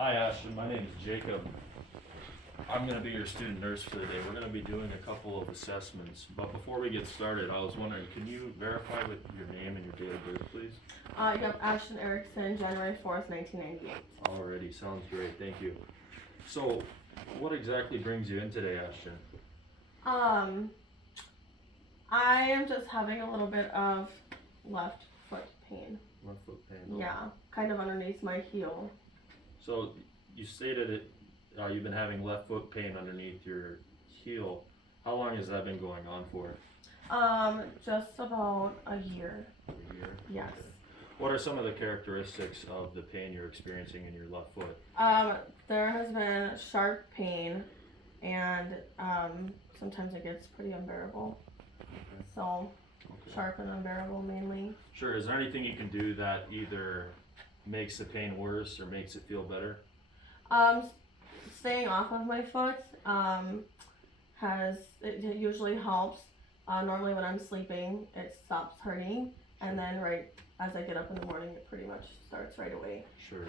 Hi Ashton, my name is Jacob. I'm going to be your student nurse for the day. We're going to be doing a couple of assessments, but before we get started, I was wondering, can you verify with your name and your date of birth, please? Yep, Ashton Erickson, January 4th, 1998. Alrighty, sounds great, thank you. So, what exactly brings you in today, Ashton? I am just having a little bit of left foot pain. Left foot pain? Yeah, kind of underneath my heel. So, you stated it, you've been having left foot pain underneath your heel. How long has that been going on for? Just about a year. A year? Yes. Okay. What are some of the characteristics of the pain you're experiencing in your left foot? There has been sharp pain, and sometimes it gets pretty unbearable. Okay. So, Okay. sharp and unbearable mainly. Sure, is there anything you can do that either makes the pain worse or makes it feel better? Staying off of my foot it usually helps. Normally when I'm sleeping, it stops hurting, and then right as I get up in the morning, it pretty much starts right away. Sure.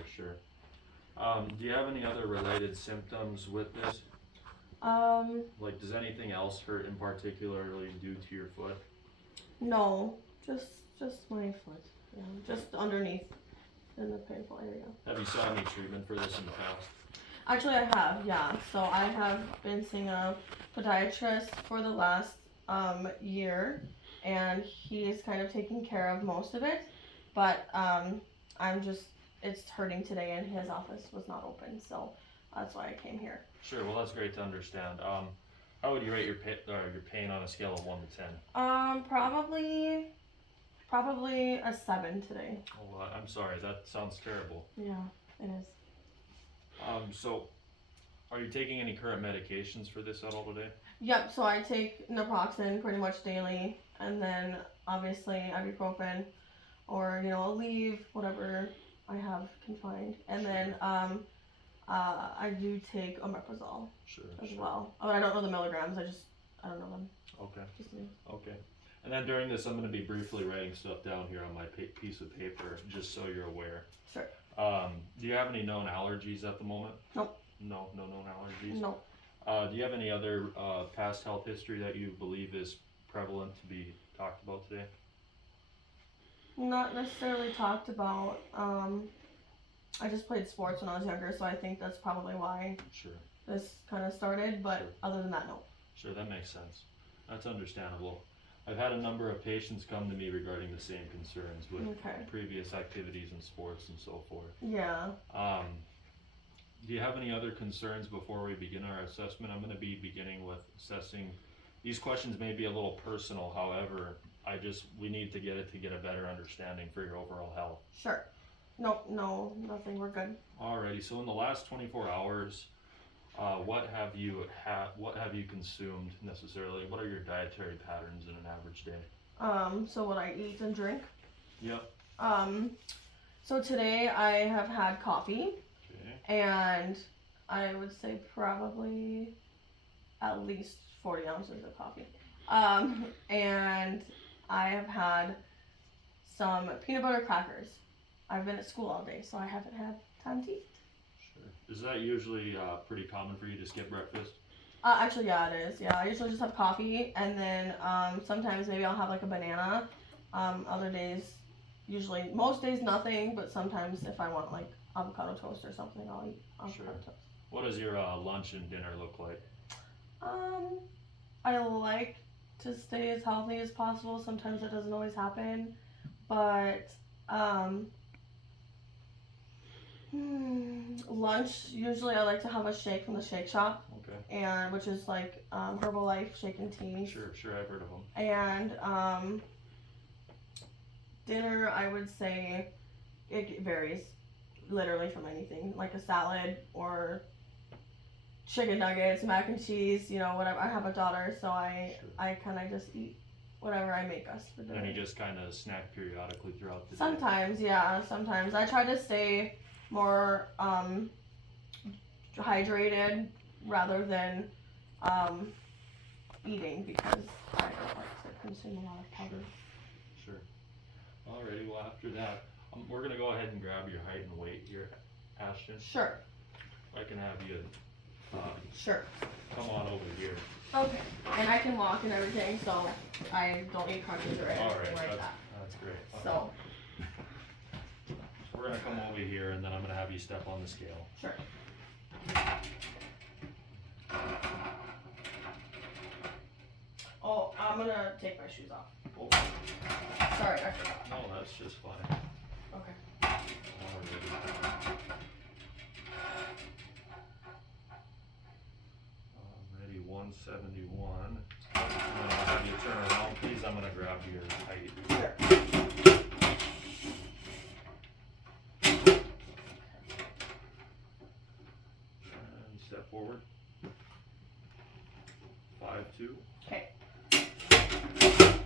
Do you have any other related symptoms with this? Like, does anything else hurt in particularly due to your foot? No, just my foot. Yeah, just underneath in the painful area. Have you sought any treatment for this in the past? Actually, I have, yeah. So I have been seeing a podiatrist for the last year, and he is kind of taking care of most of it. But it's hurting today, and his office was not open, so that's why I came here. Sure. Well, that's great to understand. How would you rate your pain on a scale of 1 to 10? Probably a 7 today. Oh, I'm sorry. That sounds terrible. Yeah, it is. So, are you taking any current medications for this at all today? Yep, so I take naproxen pretty much daily, and then obviously ibuprofen, or Aleve, whatever I have can find, and then I do take omeprazole as well. Oh, I don't know the milligrams. I don't know them. Okay. Just me. Okay. And then during this, I'm going to be briefly writing stuff down here on my piece of paper, just so you're aware. Sure. Do you have any known allergies at the moment? Nope. No known allergies? Nope. Do you have any other past health history that you believe is prevalent to be talked about today? Not necessarily talked about. I just played sports when I was younger, so I think that's probably why this kind of started, but other than that, no. Sure, that makes sense. That's understandable. I've had a number of patients come to me regarding the same concerns with previous activities in sports and so forth. Yeah. Do you have any other concerns before we begin our assessment? I'm going to be beginning with assessing. These questions may be a little personal, however, we need to get a better understanding for your overall health. Sure. Nope, no, nothing, we're good. Alrighty, so in the last 24 hours, what have you consumed necessarily? What are your dietary patterns in an average day? So what I eat and drink? Yep. So today I have had coffee. Okay. And I would say probably at least 40 ounces of coffee. And I have had some peanut butter crackers. I've been at school all day, so I haven't had time to eat. Sure. Is that usually pretty common for you to skip breakfast? Actually, yeah, it is. Yeah, I usually just have coffee, and then sometimes maybe I'll have like a banana. Other days, most days nothing, but sometimes if I want like avocado toast or something, I'll eat avocado toast. What does your lunch and dinner look like? I like to stay as healthy as possible. Sometimes that doesn't always happen, but lunch, usually I like to have a shake from the Shake Shop. Okay. And which is like Herbalife shake and tea. Sure, I've heard of them. And dinner, I would say it varies, literally from anything, like a salad or chicken nuggets, mac and cheese, whatever. I have a daughter, so I kind of just eat whatever I make us for dinner. And you just kind of snack periodically throughout the day? Sometimes, yeah, sometimes. I try to stay more hydrated rather than eating, because I don't like to consume a lot of powder. Sure. Alrighty, well after that, we're going to go ahead and grab your height and weight here, Ashton. Sure. I can have you, Sure. come on over here. Okay. And I can walk and everything, so I don't need crutches or anything Alright, like that. that's great. So, We're gonna come over here and then I'm gonna have you step on the scale. sure. Oh, I'm gonna take my shoes off. Oh, Sorry, I forgot. no, that's just fine. Okay. Alrighty, 171. I'm gonna have you turn around, please. I'm gonna grab your height. Sure. And step forward. 5'2". Okay.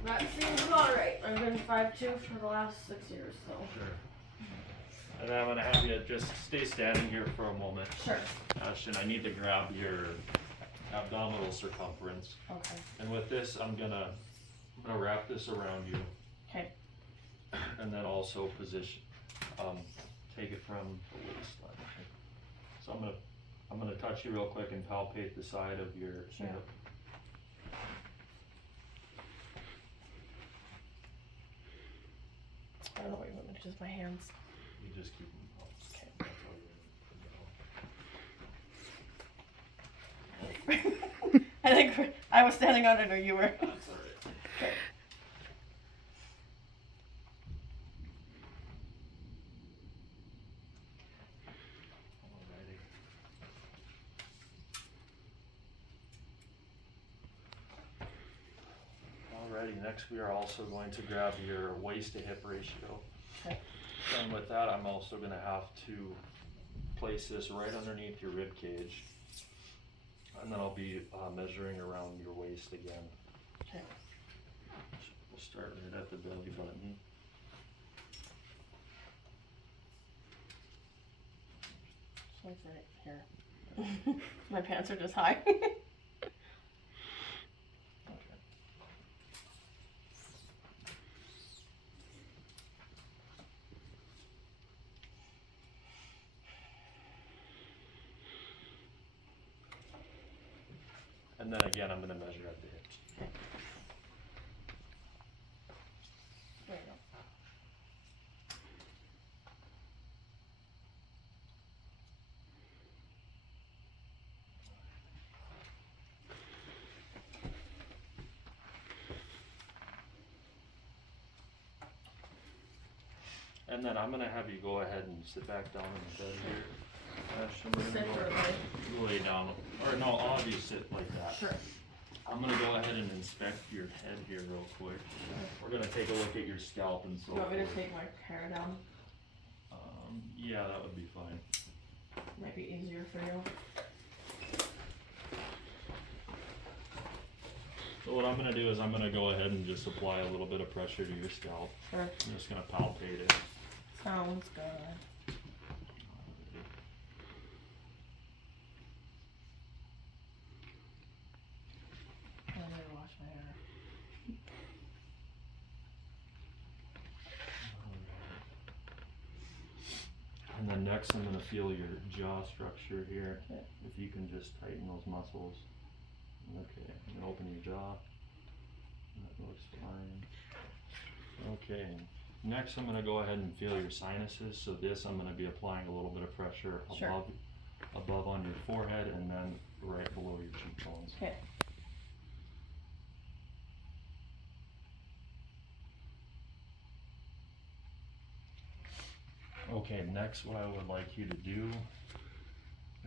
That seems about right. I've been 5'2" for the last 6 years, so. Sure. And then I'm gonna have you just stay standing here for a moment. Sure. Ashton, I need to grab your abdominal circumference. Okay. And with this, I'm gonna wrap this around you. Okay. And then also position, take it from the waistline. So I'm gonna touch you real quick and palpate the side of your Sure. hip. I don't know what you want me to do with my hands. You just keep them up. Okay. That's all you're I think I was standing on it or you were. That's alright. Okay. Alrighty, next we are also going to grab your waist to hip ratio. Okay. And with that, I'm also gonna have to place this right underneath your rib cage. And then I'll be measuring around your waist again. Okay. We'll start right at the belly button. So it's right here. My pants are just high. Okay. And then again, I'm gonna measure at the hips. There you go. And then I'm gonna have you go ahead and sit back down in the bed here. Ashton, we're Sit gonna or go lay down, or no, I'll have you sit like that. Sure. I'm gonna go ahead and inspect your head here real quick. We're gonna take a look at your scalp and so You want me to forth. take my hair down? Yeah, that would be fine. Might be easier for you. So what I'm gonna do is I'm gonna go ahead and just apply a little bit of pressure to your scalp. Sure. I'm just gonna palpate it. Sounds good. I need to wash my hair. And then next I'm gonna feel your jaw structure here. Okay. If you can just tighten those muscles. Okay, and open your jaw. That looks fine. Okay, next I'm gonna go ahead and feel your sinuses. So this, I'm gonna be applying a little bit of pressure Sure. above on your forehead and then right below your cheekbones. Okay. Okay, next what I would like you to do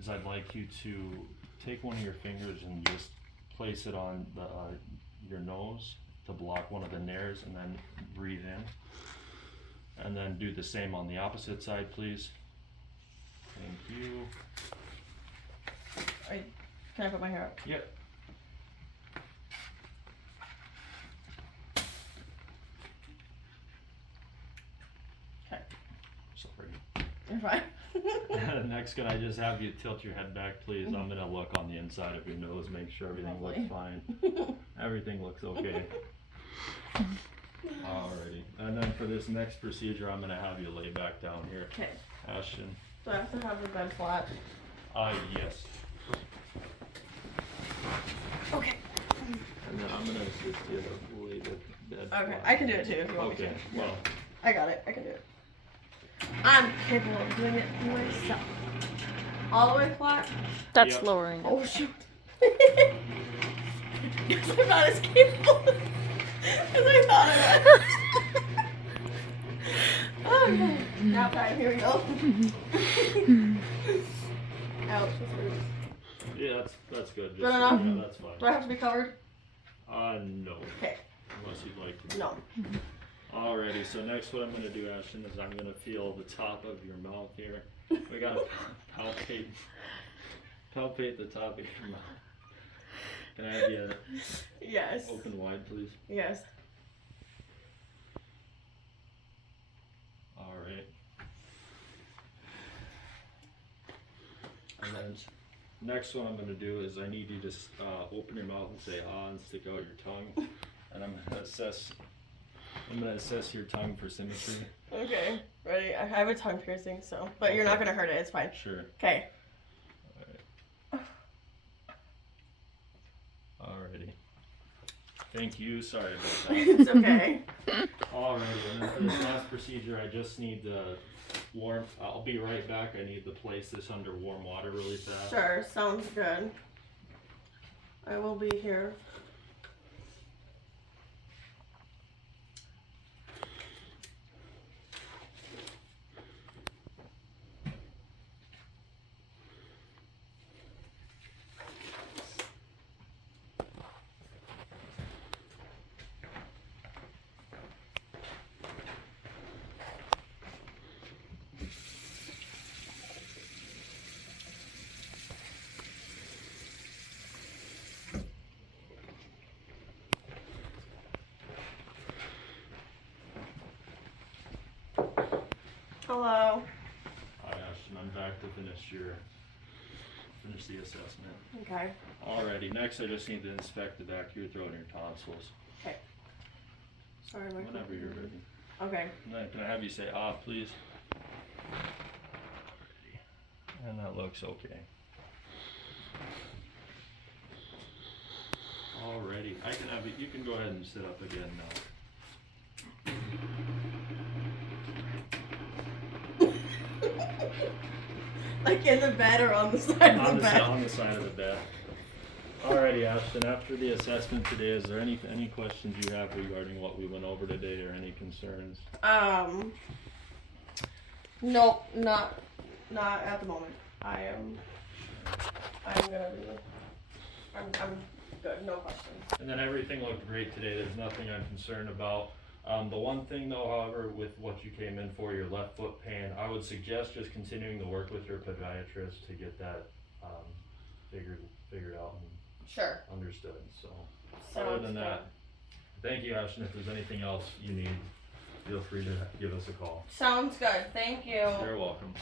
is I'd like you to take one of your fingers and just place it on the your nose to block one of the nares and then breathe in. And then do the same on the opposite side, please. Thank you. Can I put my hair up? Yep. Okay. Sorry. You're fine. Next, can I just have you tilt your head back, please? I'm gonna look on the inside of your nose, make sure everything looks fine. Everything looks okay. Alrighty. And then for this next procedure, I'm gonna have you lay back down here. Okay. Ashton. So I have to have the bed flat. Yes. Okay. And then I'm gonna assist you to lay the bed Okay, flat. I can do it too if you want Okay, me to. well, I got it. I can do it. I'm capable of doing it myself. All the way flat. That's Yep. lowering it. Oh shoot. Guess I'm not as capable as I thought I was. Okay. Nap time. Here we go. Ouch. This hurts. yeah, that's good. Just, Good enough? yeah, that's fine. Do I have to be covered? No. Okay. Unless you'd like to. No. Alrighty, so next what I'm gonna do, Ashton, is I'm gonna feel the top of your mouth here. We gotta palpate the top of your mouth. Can I have you Yes. open wide, please? Yes. Alright. And then next one I'm gonna do is I need you to open your mouth and say ah and stick out your tongue. And I'm gonna assess your tongue for symmetry. Okay. Ready? I have a tongue piercing, so. But you're not gonna hurt it. It's fine. Sure. Okay. Alrighty. Thank you. Sorry about that. It's okay. Alrighty, and then for this last procedure, I just need the warm. I'll be right back. I need to place this under warm water really fast. Sure. Sounds good. I will be here. Hello. Hi, Ashton. I'm back to finish the assessment. Okay. Alrighty, next I just need to inspect the back of your throat and your tonsils. Sorry, my Whenever you're ready. Okay. And then can I have you say ah, please? Alrighty. And that looks okay. Alrighty, I can have you can go ahead and sit up again now. Like in the bed or on the side of the bed? On the side of the bed. Alrighty, Ashton, after the assessment today, is there any questions you have regarding what we went over today or any concerns? Nope, not at the moment. I'm good, no questions. And then everything looked great today, there's nothing I'm concerned about. The one thing though, however, with what you came in for, your left foot pain, I would suggest just continuing to work with your podiatrist to get that figured out and Sure. understood. So Sounds other than good. that, thank you, Ashton. If there's anything else you need, feel free to give us a call. Sounds good. Thank you. You're welcome.